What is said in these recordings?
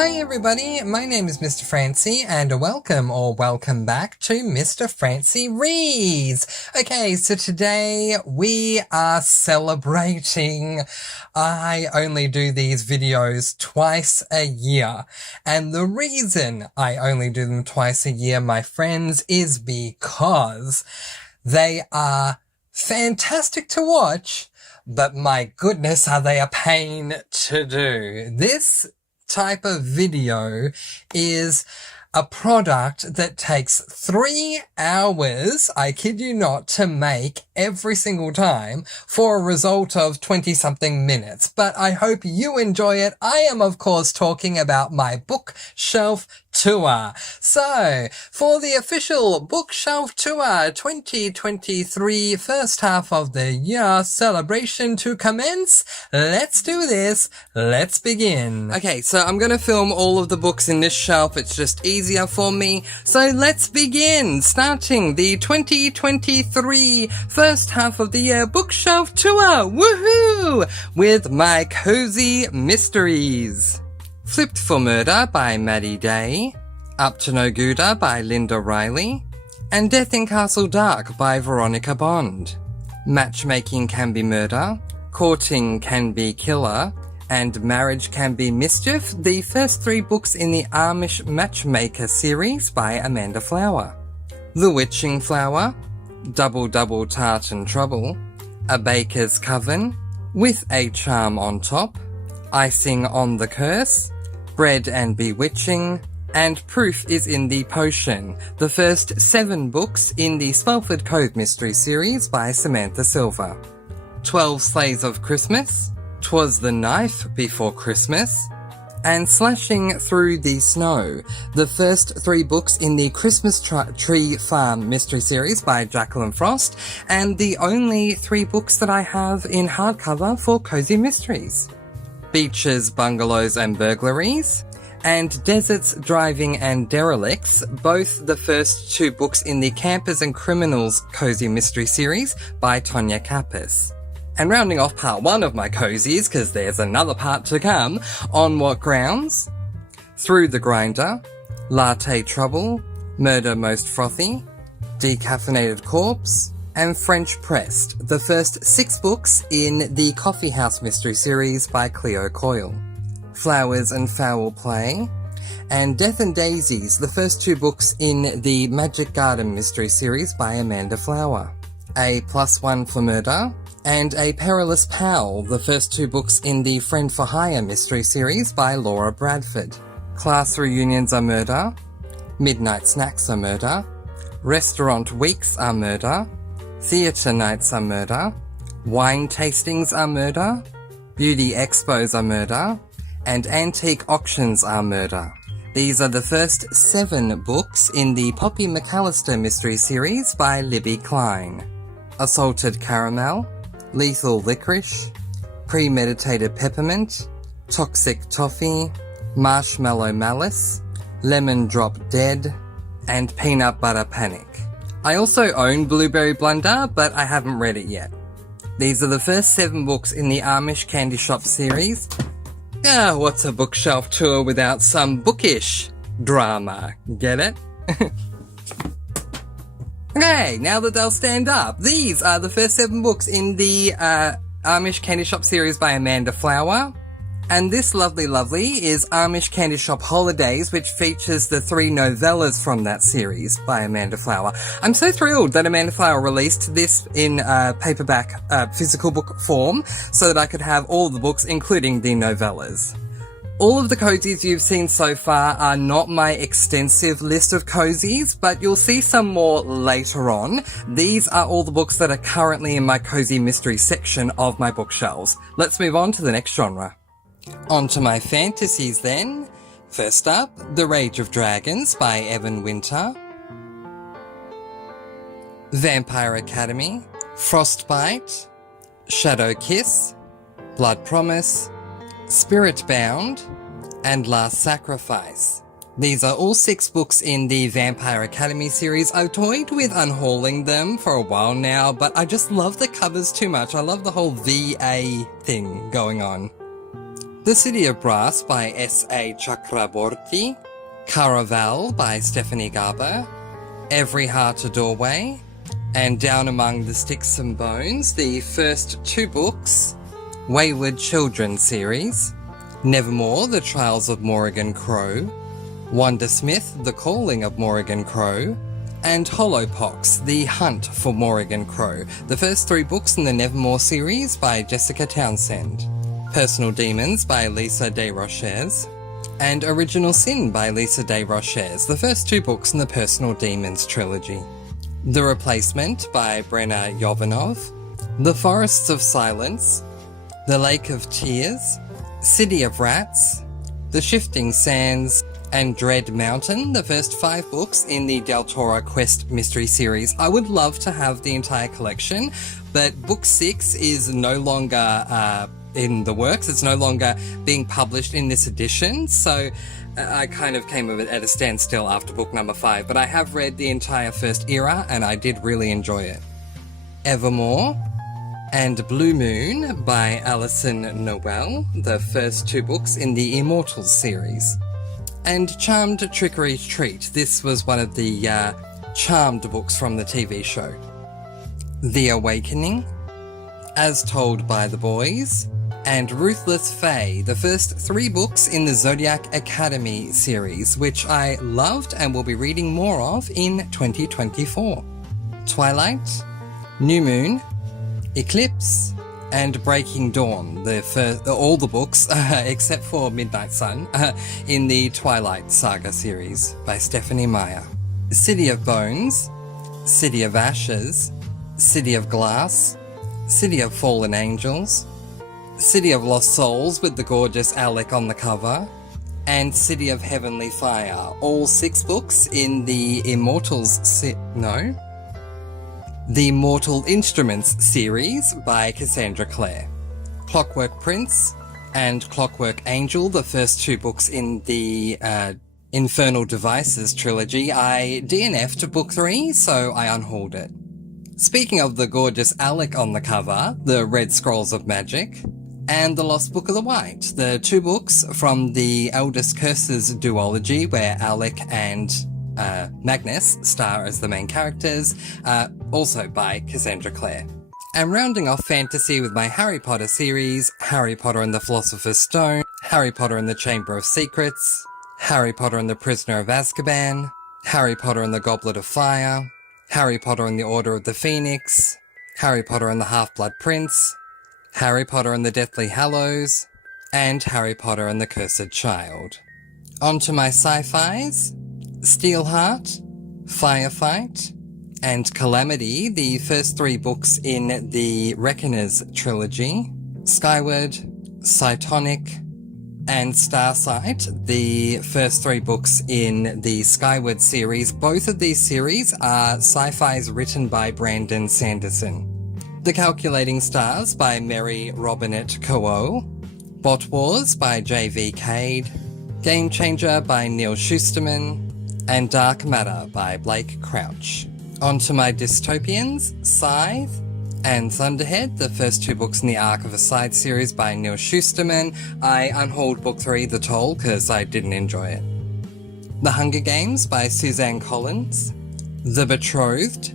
Hi everybody, my name is Mr. Francy and welcome back to Mr. Francy Reads. Okay, so today we are celebrating. I only do these videos twice a year, and the reason I only do them twice a year, my friends, is because they are fantastic to watch, but my goodness are they a pain to do. This type of video is a product that takes 3 hours, I kid you not, to make every single time for a result of 20-something minutes. But I hope you enjoy it. I am, of course, talking about my bookshelf tour. So, for the official bookshelf tour 2023 first half of the year celebration to commence, let's do this. Let's begin. Okay, so I'm gonna film all of the books in this shelf. It's just easier for me. So let's begin, starting the 2023 first half of the year bookshelf tour. Woohoo! With my cozy mysteries. Flipped for Murder by Maddie Day, Up to No Gooder by Linda Riley, and Death in Castle Dark by Veronica Bond. Matchmaking Can Be Murder, Courting Can Be Killer, and Marriage Can Be Mischief, the first 3 books in the Amish Matchmaker series by Amanda Flower. The Witching Flower, Double Double Tartan Trouble, A Baker's Coven, With a Charm on Top, Icing on the Curse, Bread and Bewitching, and Proof is in the Potion, the first 7 books in the Spelford Cove Mystery series by Samantha Silver. 12 Sleighs of Christmas, 'Twas the Night Before Christmas, and Slashing Through the Snow, the first 3 books in the Christmas Tree Farm Mystery series by Jacqueline Frost, and the only 3 books that I have in hardcover for Cozy Mysteries. Beaches, Bungalows and Burglaries, and Deserts, Driving and Derelicts, both the first 2 books in the Campers and Criminals Cozy Mystery series by Tonya Kappas. And rounding off part 1 of my cozies, because there's another part to come, On What Grounds, Through the Grinder, Latte Trouble, Murder Most Frothy, Decaffeinated Corpse, and French Pressed, the first 6 books in the Coffee House Mystery series by Cleo Coyle. Flowers and Foul Play, and Death and Daisies, the first 2 books in the Magic Garden Mystery series by Amanda Flower. A Plus One for Murder, and A Perilous Pal, the first 2 books in the Friend for Hire Mystery series by Laura Bradford. Class Reunions Are Murder, Midnight Snacks Are Murder, Restaurant Weeks Are Murder, Theatre Nights Are Murder, Wine Tastings Are Murder, Beauty Expos Are Murder, and Antique Auctions Are Murder. These are the first 7 books in the Poppy McAllister Mystery series by Libby Klein. Assaulted Caramel, Lethal Licorice, Premeditated Peppermint, Toxic Toffee, Marshmallow Malice, Lemon Drop Dead, and Peanut Butter Panic. I also own Blueberry Blunder, but I haven't read it yet. These are the first 7 books in the Amish Candy Shop series. What's a bookshelf tour without some bookish drama? Get it? Okay, now that they'll stand up, these are the first 7 books in the Amish Candy Shop series by Amanda Flower. And this lovely is Amish Candy Shop Holidays, which features the 3 novellas from that series by Amanda Flower. I'm so thrilled that Amanda Flower released this in paperback physical book form so that I could have all of the books, including the novellas. All of the cozies you've seen so far are not my extensive list of cozies, but you'll see some more later on. These are all the books that are currently in my cozy mystery section of my bookshelves. Let's move on to the next genre. On to my fantasies then. First up, The Rage of Dragons by Evan Winter, Vampire Academy, Frostbite, Shadow Kiss, Blood Promise, Spirit Bound, and Last Sacrifice. These are all 6 books in the Vampire Academy series. I've toyed with unhauling them for a while now, but I just love the covers too much. I love the whole VA thing going on. The City of Brass by S.A. Chakraborty, Caraval by Stephanie Garber, Every Heart a Doorway, and Down Among the Sticks and Bones, the first 2 books, Wayward Children series, Nevermore, The Trials of Morrigan Crow, Wanda Smith, The Calling of Morrigan Crow, and Hollowpox, The Hunt for Morrigan Crow, the first 3 books in the Nevermore series by Jessica Townsend, Personal Demons by Lisa Desrochers, and Original Sin by Lisa Desrochers, the first 2 books in the Personal Demons trilogy. The Replacement by Brenna Yovanov, The Forests of Silence, The Lake of Tears, City of Rats, The Shifting Sands, and Dread Mountain, the first 5 books in the Del Toro Quest mystery series. I would love to have the entire collection, but book 6 is no longer in the works. It's no longer being published in this edition, so I kind of came at a standstill after book number 5, but I have read the entire first era and I did really enjoy it. Evermore and Blue Moon by Alison Noel, the first 2 books in the Immortals series. And Charmed Trick or Treat. This was one of the Charmed books from the TV show. The Awakening, As Told by the Boys, and Ruthless Fae, the first 3 books in the Zodiac Academy series, which I loved and will be reading more of in 2024. Twilight, New Moon, Eclipse, and Breaking Dawn, all the books except for Midnight Sun in the Twilight Saga series by Stephanie Meyer. City of Bones, City of Ashes, City of Glass, City of Fallen Angels, City of Lost Souls with the gorgeous Alec on the cover, and City of Heavenly Fire, all 6 books in the The Mortal Instruments series by Cassandra Clare. Clockwork Prince and Clockwork Angel, the first 2 books in the Infernal Devices trilogy. I DNF'd book 3, so I unhauled it. Speaking of the gorgeous Alec on the cover, the Red Scrolls of Magic, and The Lost Book of the White, the 2 books from the Eldest Curses duology where Alec and Magnus star as the main characters, also by Cassandra Clare. And rounding off fantasy with my Harry Potter series, Harry Potter and the Philosopher's Stone, Harry Potter and the Chamber of Secrets, Harry Potter and the Prisoner of Azkaban, Harry Potter and the Goblet of Fire, Harry Potter and the Order of the Phoenix, Harry Potter and the Half-Blood Prince, Harry Potter and the Deathly Hallows, and Harry Potter and the Cursed Child. On to my sci-fis, Steelheart, Firefight, and Calamity, the first 3 books in the Reckoners trilogy, Skyward, Cytonic, and Starsight, the first 3 books in the Skyward series. Both of these series are sci-fis written by Brandon Sanderson. The Calculating Stars by Mary Robinette Kouo, Bot Wars by J.V. Cade, Game Changer by Neil Shusterman, and Dark Matter by Blake Crouch. On to my dystopians, Scythe and Thunderhead, the first 2 books in the Arc of a Scythe series by Neil Shusterman. I unhauled book 3, The Toll, because I didn't enjoy it. The Hunger Games by Suzanne Collins, The Betrothed,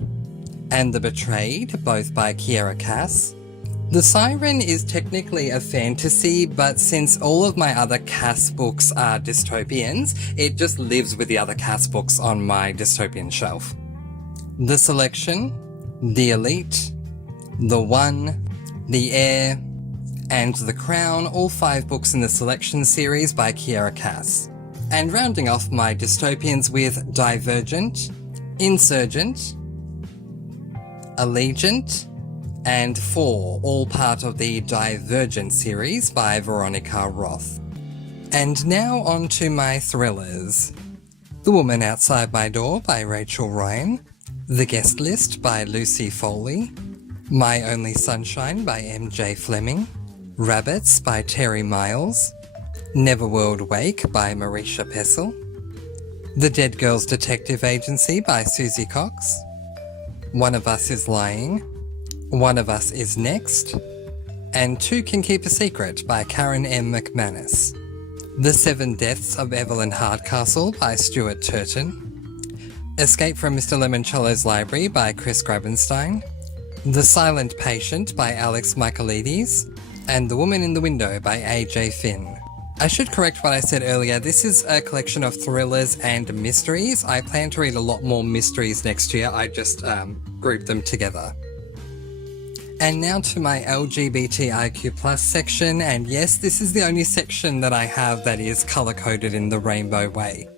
and The Betrayed, both by Kiera Cass. The Siren is technically a fantasy, but since all of my other Cass books are dystopians, it just lives with the other Cass books on my dystopian shelf. The Selection, The Elite, The One, The Heir, and The Crown, all 5 books in the Selection series by Kiera Cass. And rounding off my dystopians with Divergent, Insurgent, Allegiant, and 4, all part of the Divergent series by Veronica Roth. And now on to my thrillers. The Woman Outside My Door by Rachel Ryan, The Guest List by Lucy Foley, My Only Sunshine by MJ Fleming, Rabbits by Terry Miles, Neverworld Wake by Marisha Pessel, The Dead Girls Detective Agency by Susie Cox, One of Us is Lying, One of Us is Next, and Two Can Keep a Secret by Karen M. McManus. The Seven Deaths of Evelyn Hardcastle by Stuart Turton. Escape from Mr. Lemoncello's Library by Chris Grabenstein. The Silent Patient by Alex Michaelides. And The Woman in the Window by A.J. Finn. I should correct what I said earlier, this is a collection of thrillers and mysteries. I plan to read a lot more mysteries next year, I just grouped them together. And now to my LGBTIQ+ section, and yes, this is the only section that I have that is colour-coded in the rainbow way.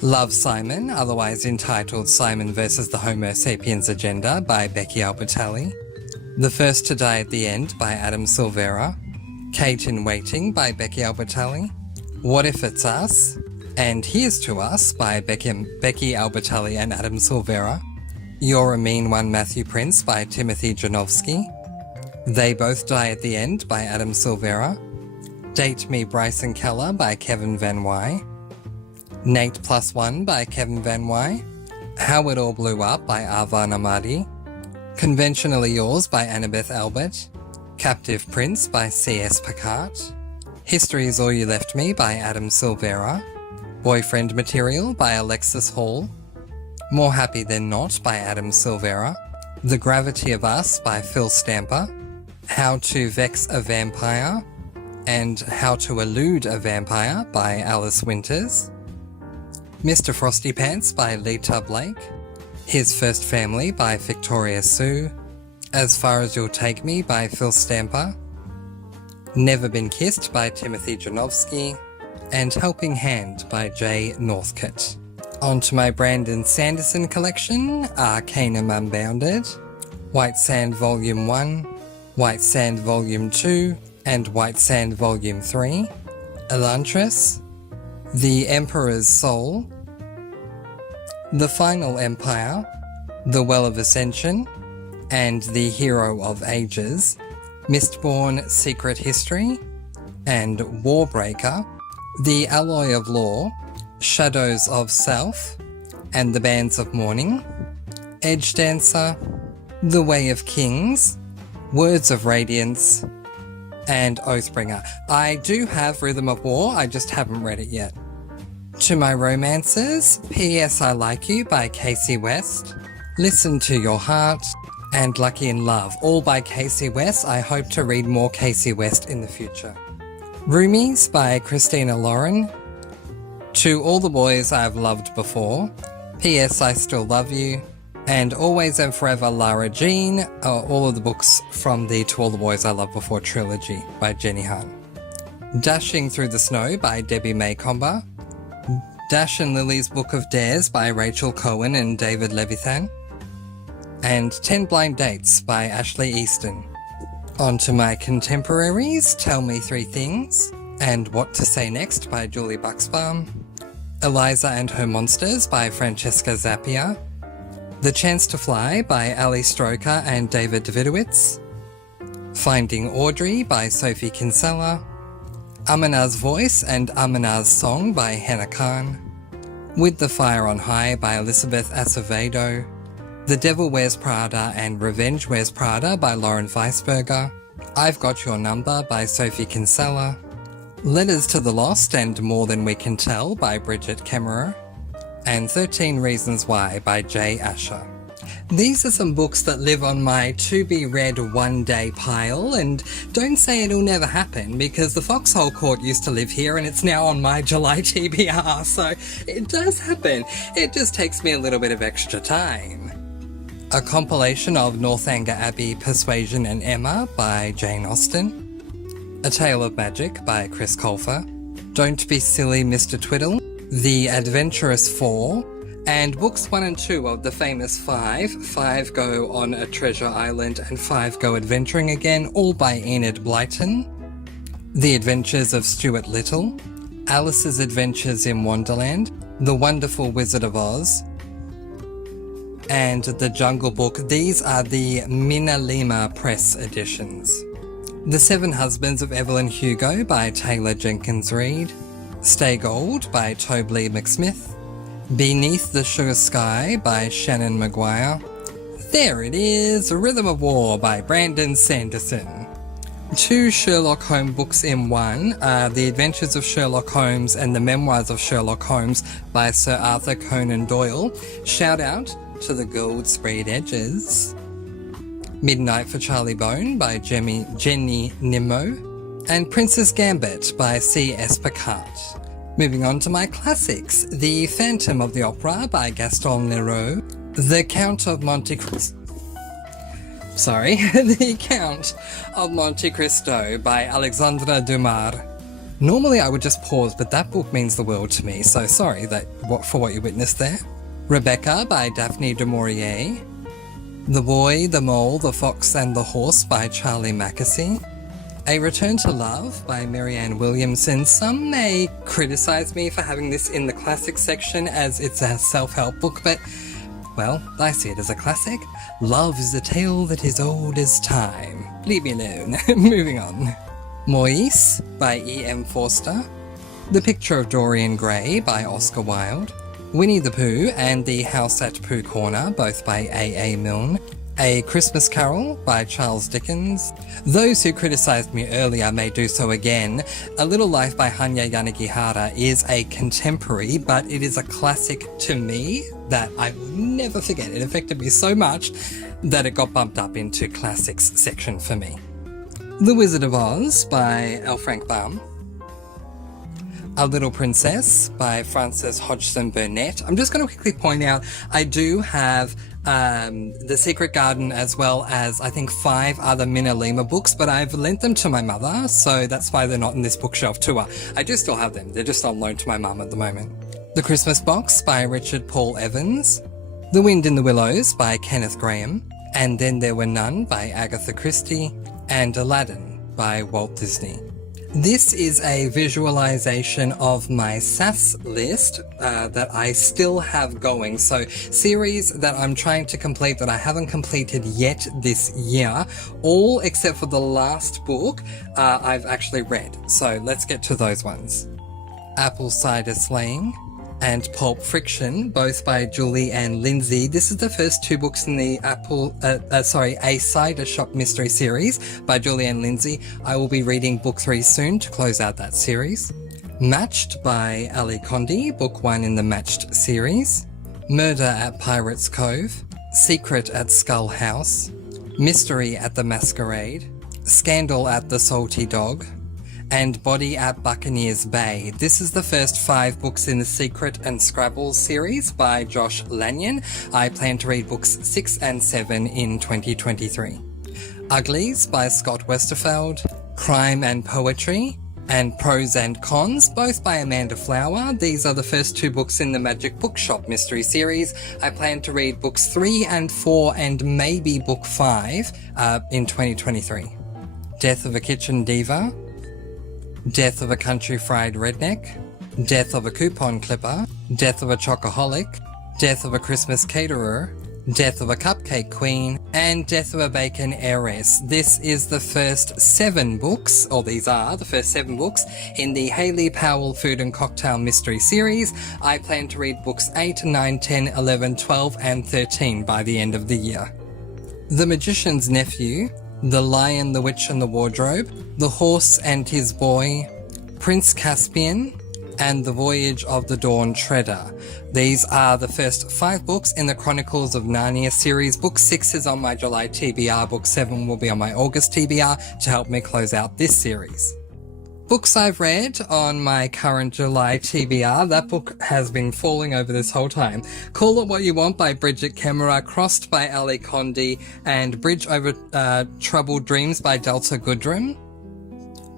Love, Simon, otherwise entitled Simon vs. the Homo Sapiens Agenda by Becky Albertalli. The First to Die at the End by Adam Silvera. Kate in Waiting by Becky Albertalli. What If It's Us? And Here's to Us by Becky Albertalli and Adam Silvera. You're a Mean One, Matthew Prince by Timothy Janowski. They Both Die at the End by Adam Silvera. Date Me Bryson Keller by Kevin Van Wy. Nate Plus One by Kevin Van Wy. How It All Blew Up by Arvan Ahmadi. Conventionally Yours by Annabeth Albert. Captive Prince by C.S. Picard. History Is All You Left Me by Adam Silvera. Boyfriend Material by Alexis Hall. More Happy Than Not by Adam Silvera. The Gravity of Us by Phil Stamper. How to Vex a Vampire and How to Elude a Vampire by Alice Winters. Mr. Frosty Pants by Lita Blake. His First Family by Victoria Sue. As Far As You'll Take Me by Phil Stamper. Never Been Kissed by Timothy Janowski. And Helping Hand by Jay Northcote. On to my Brandon Sanderson collection, Arcanum Unbounded, White Sand Volume 1, White Sand Volume 2, and White Sand Volume 3, Elantris, The Emperor's Soul, The Final Empire, The Well of Ascension, and The Hero of Ages, Mistborn Secret History, and Warbreaker, The Alloy of Law, Shadows of Self, and The Bands of Mourning, Edge Dancer, The Way of Kings, Words of Radiance, and Oathbringer. I do have Rhythm of War, I just haven't read it yet. To my romances, P.S. I Like You by Casey West, Listen to Your Heart, and Lucky in Love, all by Casey West. I hope to read more Casey West in the future. Roomies by Christina Lauren. To All the Boys I've Loved Before, P.S. I Still Love You, and Always and Forever Lara Jean are all of the books from the To All the Boys I Loved Before trilogy by Jenny Han. Dashing Through the Snow by Debbie May Comber, Dash and Lily's Book of Dares by Rachel Cohen and David Levithan, and 10 Blind Dates by Ashley Easton. On to my contemporaries, Tell Me Three Things, and What to Say Next by Julie Buxbaum, Eliza and Her Monsters by Francesca Zappia, The Chance to Fly by Ali Stroker and David Davidowitz, Finding Audrey by Sophie Kinsella, Amanah's Voice and Amanah's Song by Hannah Khan, With the Fire on High by Elizabeth Acevedo, The Devil Wears Prada and Revenge Wears Prada by Lauren Weisberger, I've Got Your Number by Sophie Kinsella, Letters to the Lost and More Than We Can Tell by Bridget Kemmerer, and 13 Reasons Why by Jay Asher. These are some books that live on my to-be-read one-day pile, and don't say it'll never happen, because the Foxhole Court used to live here and it's now on my July TBR, so it does happen. It just takes me a little bit of extra time. A compilation of Northanger Abbey, Persuasion and Emma by Jane Austen, A Tale of Magic by Chris Colfer, Don't Be Silly Mr. Twiddle, The Adventurous Four, and books 1 and 2 of the famous Five Go on a Treasure Island and 5 Go Adventuring Again, all by Enid Blyton, The Adventures of Stuart Little, Alice's Adventures in Wonderland, The Wonderful Wizard of Oz, and The Jungle Book. These are the Minalima Press editions. The Seven Husbands of Evelyn Hugo by Taylor Jenkins Reid, Stay Gold by Tobley McSmith, Beneath the Sugar Sky by Shannon Maguire, There it is, Rhythm of War by Brandon Sanderson. 2 Sherlock Holmes books in one, The Adventures of Sherlock Holmes and The Memoirs of Sherlock Holmes by Sir Arthur Conan Doyle. Shout out to the gold sprayed edges. Midnight for Charlie Bone by Jenny Nimmo, and Princess Gambit by C.S. Picard. Moving on to my classics, The Phantom of the Opera by Gaston Leroux, The Count of Monte Cristo. The Count of Monte Cristo by Alexandre Dumas. Normally I would just pause, but that book means the world to me, so sorry for what you witnessed there. Rebecca by Daphne du Maurier. The Boy, the Mole, the Fox and the Horse by Charlie Mackesy. A Return to Love by Marianne Williamson. Some may criticise me for having this in the classics section as it's a self-help book, but, well, I see it as a classic. Love is a tale that is old as time. Leave me alone. Moving on. Moise by E.M. Forster. The Picture of Dorian Gray by Oscar Wilde. Winnie the Pooh and the House at Pooh Corner, both by A.A. Milne. A Christmas Carol by Charles Dickens. Those who criticised me earlier may do so again. A Little Life by Hanya Yanagihara is a contemporary, but it is a classic to me that I will never forget. It affected me so much that it got bumped up into classics section for me. The Wizard of Oz by L. Frank Baum. A Little Princess by Frances Hodgson Burnett. I'm just going to quickly point out, I do have The Secret Garden as well as I think 5 other Minna Lima books, but I've lent them to my mother, so that's why they're not in this bookshelf tour. I do still have them, they're just on loan to my mum at the moment. The Christmas Box by Richard Paul Evans. The Wind in the Willows by Kenneth Grahame. And Then There Were None by Agatha Christie. And Aladdin by Walt Disney. This is a visualization of my SAS list that I still have going. So series that I'm trying to complete that I haven't completed yet this year, all except for the last book I've actually read. So let's get to those ones. Apple Cider Slaying and Pulp Friction, both by Julie Ann Lindsay. This is the first 2 books in the A Cider Shop Mystery series by Julie Ann Lindsay. I will be reading book 3 soon to close out that series. Matched by Ali Condi, book 1 in the Matched series. Murder at Pirates Cove. Secret at Skull House. Mystery at the Masquerade. Scandal at the Salty Dog. And Body at Buccaneers Bay. This is the first 5 books in the Secret and Scrabbles series by Josh Lanyon. I plan to read books 6 and 7 in 2023. Uglies by Scott Westerfeld. Crime and Poetry. And Pros and Cons, both by Amanda Flower. These are the first 2 books in the Magic Bookshop Mystery series. I plan to read books 3 and 4 and maybe book 5 in 2023. Death of a Kitchen Diva. Death of a Country Fried Redneck, Death of a Coupon Clipper, Death of a Chocoholic, Death of a Christmas Caterer, Death of a Cupcake Queen, and Death of a Bacon Heiress. This is the first 7 books, or these are the first 7 books, in the Hayley Powell Food and Cocktail Mystery series. I plan to read books 8, 9, 10, 11, 12, and 13 by the end of the year. The Magician's Nephew, The Lion, the Witch and the Wardrobe, The Horse and His Boy, Prince Caspian, and The Voyage of the Dawn Treader. These are the first 5 books in the Chronicles of Narnia series. Book 6 is on my July TBR, book 7 will be on my August TBR to help me close out this series. Books I've read on my current July TBR, that book has been falling over this whole time. Call It What You Want by Bridget Kemmerer, Crossed by Ali Condi, and Bridge Over Troubled Dreams by Delta Goodrem.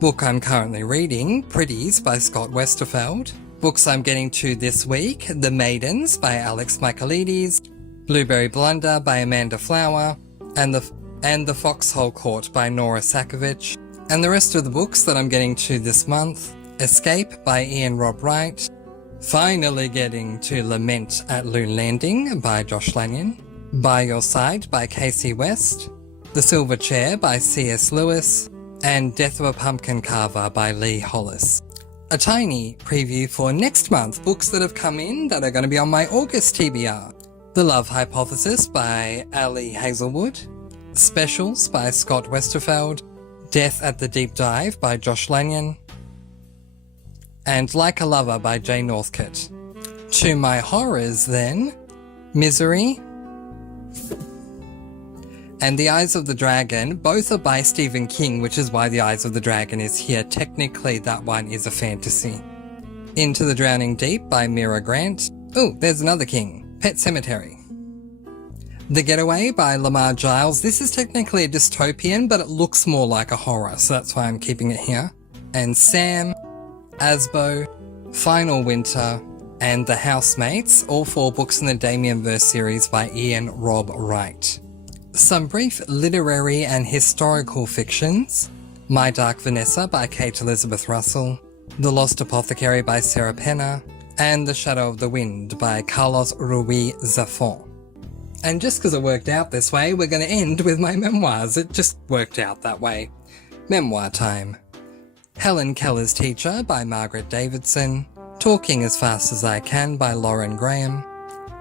Book I'm currently reading, Pretties by Scott Westerfeld. Books I'm getting to this week, The Maidens by Alex Michaelides, Blueberry Blunder by Amanda Flower, and The Foxhole Court by Nora Sakovic. And the rest of the books that I'm getting to this month, Escape by Ian Rob Wright, finally getting to Lament at Loon Landing by Josh Lanyon, By Your Side by Casey West, The Silver Chair by C.S. Lewis, and Death of a Pumpkin Carver by Lee Hollis. A tiny preview for next month, books that have come in that are going to be on my August TBR. The Love Hypothesis by Ali Hazelwood, Specials by Scott Westerfeld, Death at the Deep Dive by Josh Lanyon, and Like a Lover by Jay Northcote. To my horrors then, Misery and The Eyes of the Dragon, both are by Stephen King, which is why The Eyes of the Dragon is here. Technically that one is a fantasy. Into the Drowning Deep by Mira Grant. Ooh, there's another King, Pet Sematary. The Getaway by Lamar Giles. This is technically a dystopian, but it looks more like a horror, so that's why I'm keeping it here. And Sam, Asbo, Final Winter, and The Housemates, all 4 books in the Damien Verse series by Ian Rob Wright. Some brief literary and historical fictions. My Dark Vanessa by Kate Elizabeth Russell, The Lost Apothecary by Sarah Penner, and The Shadow of the Wind by Carlos Ruiz Zafón. And just because it worked out this way, we're going to end with my memoirs. It just worked out that way. Memoir time. Helen Keller's Teacher by Margaret Davidson, Talking as Fast as I Can by Lauren Graham,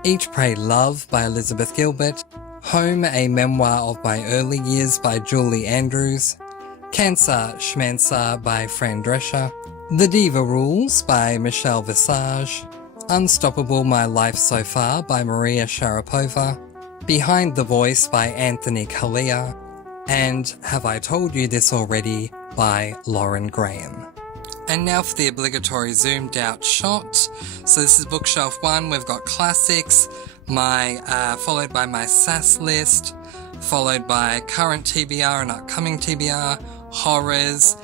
Eat, Pray, Love by Elizabeth Gilbert, Home, a Memoir of My Early Years by Julie Andrews, Cancer Schmancer by Fran Drescher, The Diva Rules by Michelle Visage, Unstoppable My Life So Far by Maria Sharapova, Behind the Voice by Anthony Kalia, and Have I Told You This Already by Lauren Graham. And now for the obligatory zoomed out shot. So this is bookshelf 1, we've got classics, followed by my SAS list, followed by current TBR and upcoming TBR, horrors,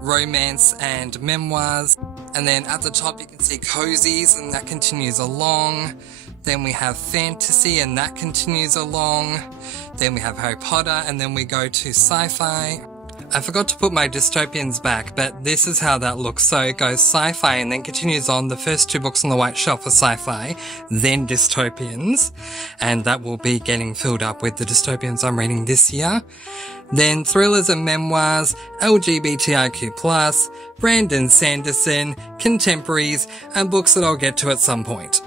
romance and memoirs, and then at the top you can see cozies, and that continues along. Then we have fantasy, and that continues along. Then we have Harry Potter, and then we go to sci-fi. I forgot to put my dystopians back, but this is how that looks. So it goes sci-fi and then continues on. The first 2 books on the white shelf are sci-fi, then dystopians, and that will be getting filled up with the dystopians I'm reading this year. Then thrillers and memoirs, LGBTIQ+, Brandon Sanderson, contemporaries, and books that I'll get to at some point.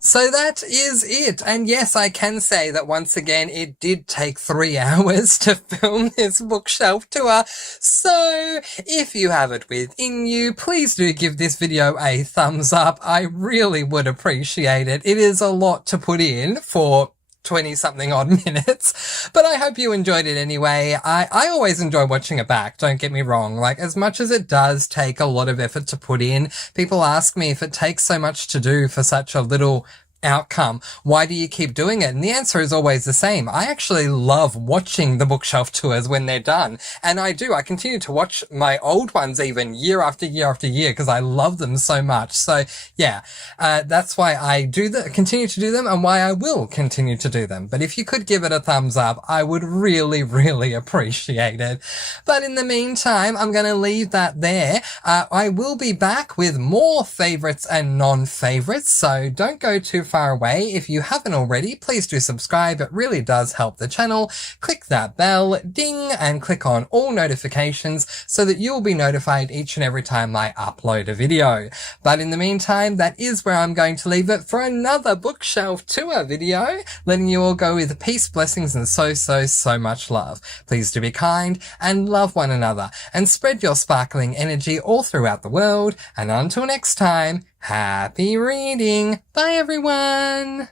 So that is it. And yes, I can say that once again, it did take 3 hours to film this bookshelf tour. So if you have it within you, please do give this video a thumbs up. I really would appreciate it. It is a lot to put in for 20-something odd minutes, but I hope you enjoyed it anyway. I always enjoy watching it back, don't get me wrong. Like, as much as it does take a lot of effort to put in, people ask me if it takes so much to do for such a little outcome, why do you keep doing it? And the answer is always the same. I actually love watching the bookshelf tours when they're done. And I continue to watch my old ones even year after year after year because I love them so much. So yeah, that's why I continue to do them and why I will continue to do them. But if you could give it a thumbs up, I would really, really appreciate it. But in the meantime, I'm going to leave that there. I will be back with more favorites and non-favorites, so don't go too far away. If you haven't already, please do subscribe. It really does help the channel. Click that bell, ding, and click on all notifications so that you'll be notified each and every time I upload a video. But in the meantime, that is where I'm going to leave it for another bookshelf tour video, letting you all go with peace, blessings, and so much love. Please do be kind and love one another and spread your sparkling energy all throughout the world. And until next time, happy reading. Bye everyone.